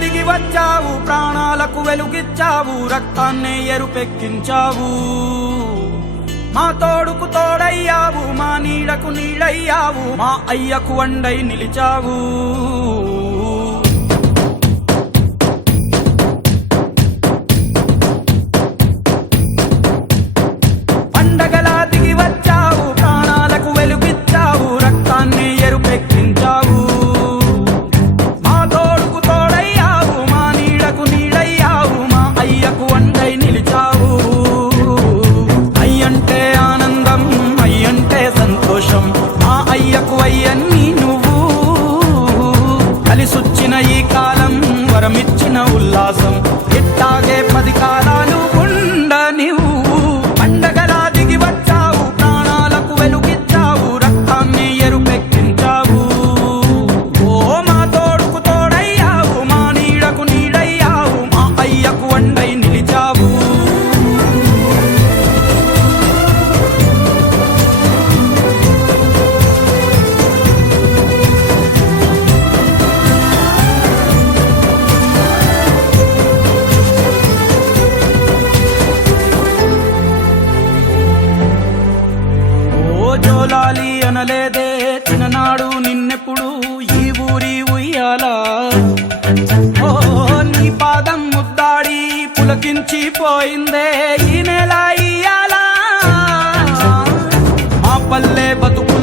దిగి వచ్చావు, ప్రాణాలకు వెలుగిచ్చావు, రక్తాన్నే ఎరుపెక్కించావు. మా తోడుకు తోడయ్యావు, మా నీడకు నీడయ్యావు, మా అయ్యకు వండై నిలిచావు. పండగలా దిగి వచ్చావు, ప్రాణాలకు వెలుగిచ్చావు, రక్తాన్ని ఎరుపెక్కించావు. మా తోడుకు తోడయ్యావు, మా నీడకు నీడయ్యావు, మా అయ్యకు వండై నిలిచావు. అయ్యంటే ఆనందం, అయ్యంటే సంతోషం, మా అయ్యకు అయ్యన్ని నువ్వు. కలిసొచ్చిన ఈ కాలం వరమిచ్చిన ఉల్లాసం, ఇట్టాగే 10 కాలాలు ఉండనివ్వు. పండగలా దిగి వచ్చావు, ప్రాణాలకు వెలుగిచ్చావు, రక్తాన్ని ఎరుపెక్కించావు. ఓ మా తోడుకు తోడయ్యావు, మా నీడకు నీడయ్యావు, మా అయ్యకు వండై నిలిచావు. జోలాలి అనలేదే చిన్ననాడు నిన్నెప్పుడు ఈ ఊరి ఉయ్యాలా. ఓ నీ పాదం ముద్దాడి పులకించి పోయిందే ఈ నెల ఇయ్యాలా. మా పల్లె బతుకు